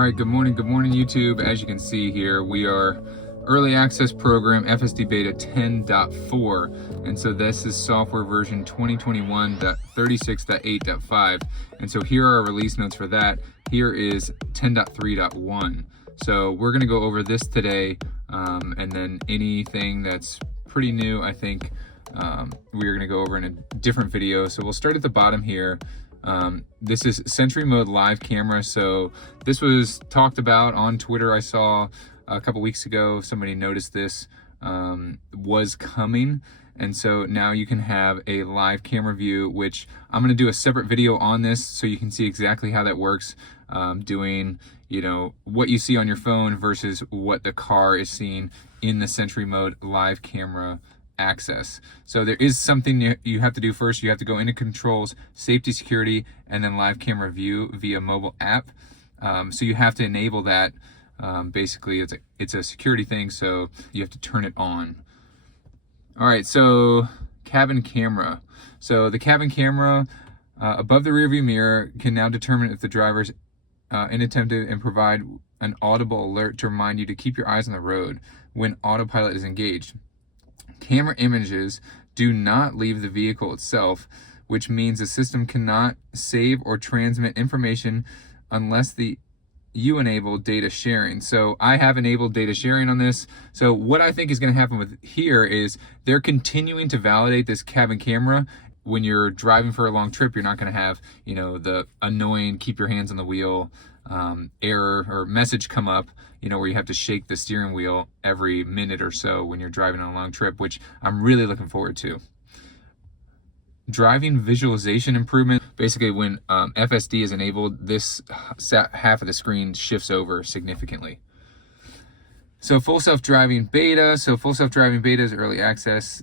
All right, good morning YouTube. As you can see here, we are early access program FSD Beta 10.4, and so this is software version 2021.36.8.5, and so here are our release notes for that. Here is 10.3.1. So we're going to go over this today, and then anything that's pretty new, I think we're going to go over in a different video. So we'll start at the bottom here. This is Sentry Mode live camera. So this was talked about on Twitter. I saw a couple weeks ago somebody noticed this was coming, and so now you can have a live camera view, which I'm going to do a separate video on this so you can see exactly how that works, doing what you see on your phone versus what the car is seeing in the Sentry Mode live camera access. So there is something you have to do first. You have to go into controls, safety, security, and then live camera view via mobile app. So you have to enable that. Basically it's a security thing, so you have to turn it on. All right, so cabin camera. So the cabin camera above the rearview mirror can now determine if the driver's inattentive and provide an audible alert to remind you to keep your eyes on the road when autopilot is engaged. Camera images do not leave the vehicle itself, which means the system cannot save or transmit information unless you enable data sharing. So I have enabled data sharing on this. So what I think is going to happen with here is they're continuing to validate this cabin camera. When you're driving for a long trip, you're not going to have, the annoying keep your hands on the wheel error or message come up, where you have to shake the steering wheel every minute or so when you're driving on a long trip, which I'm really looking forward to. Driving visualization improvement. Basically, when FSD is enabled, this half of the screen shifts over significantly. So full self-driving beta. So full self-driving beta is early access.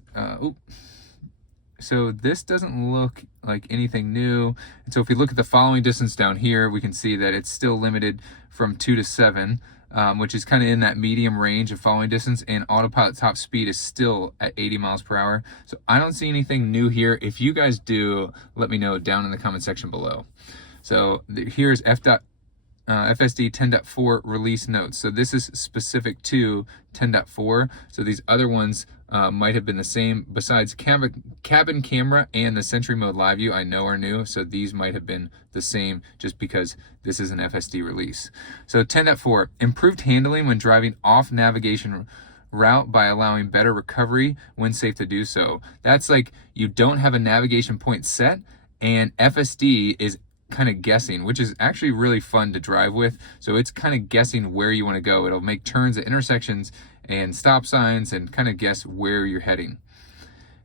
So this doesn't look like anything new. And so if we look at the following distance down here, we can see that it's still limited from 2 to 7, which is kind of in that medium range of following distance, and autopilot top speed is still at 80 miles per hour. So I don't see anything new here. If you guys do, let me know down in the comment section below. So here's FSD 10.4 release notes. So this is specific to 10.4. So these other ones might have been the same. Besides cabin camera and the Sentry Mode live view, I know are new. So these might have been the same just because this is an FSD release. So 10.4, improved handling when driving off navigation route by allowing better recovery when safe to do so. That's like you don't have a navigation point set, and FSD is kind of guessing, which is actually really fun to drive with. So it's kind of guessing where you want to go. It'll make turns at intersections and stop signs and kind of guess where you're heading.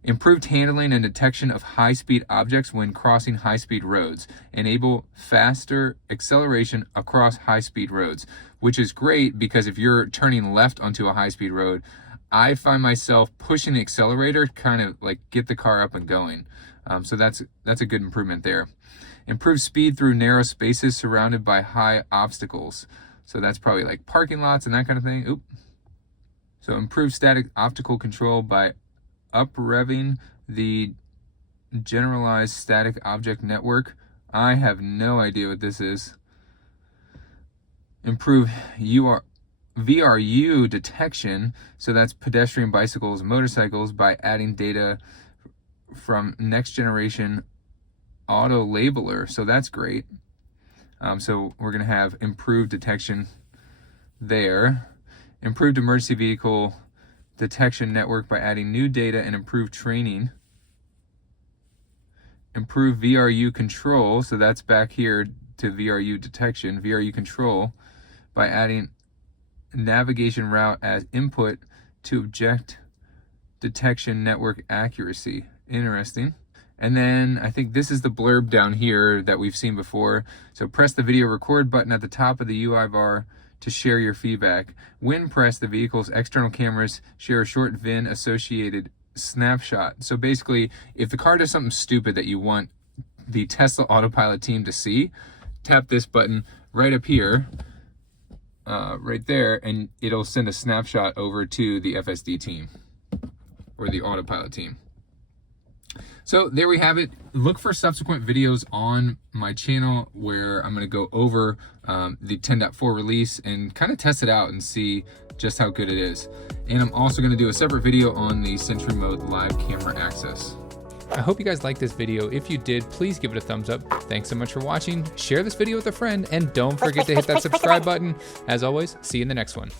Improved handling and detection of high-speed objects when crossing high-speed roads. Enable faster acceleration across high-speed roads, which is great because if you're turning left onto a high-speed road, I find myself pushing the accelerator to kind of like get the car up and going. So that's a good improvement there. Improved speed through narrow spaces surrounded by high obstacles. So that's probably like parking lots and that kind of thing. So improved static optical control by up-revving the generalized static object network. I have no idea what this is. Improve VRU detection. So that's pedestrian, bicycles, motorcycles, by adding data from next generation auto labeler. So that's great. So we're going to have improved detection there. Improved emergency vehicle detection network by adding new data and improved training. Improved VRU control. So that's back here to VRU detection. VRU control by adding navigation route as input to object detection network accuracy. Interesting. And then I think this is the blurb down here that we've seen before. So press the video record button at the top of the UI bar to share your feedback. When pressed, the vehicle's external cameras share a short VIN associated snapshot. So basically, if the car does something stupid that you want the Tesla Autopilot team to see, tap this button right up here, right there, and it'll send a snapshot over to the FSD team or the Autopilot team. So there we have it. Look for subsequent videos on my channel where I'm going to go over the 10.4 release and kind of test it out and see just how good it is. And I'm also going to do a separate video on the Sentry Mode live camera access. I hope you guys liked this video. If you did, please give it a thumbs up. Thanks so much for watching. Share this video with a friend, and don't forget to hit that subscribe button. As always, see you in the next one.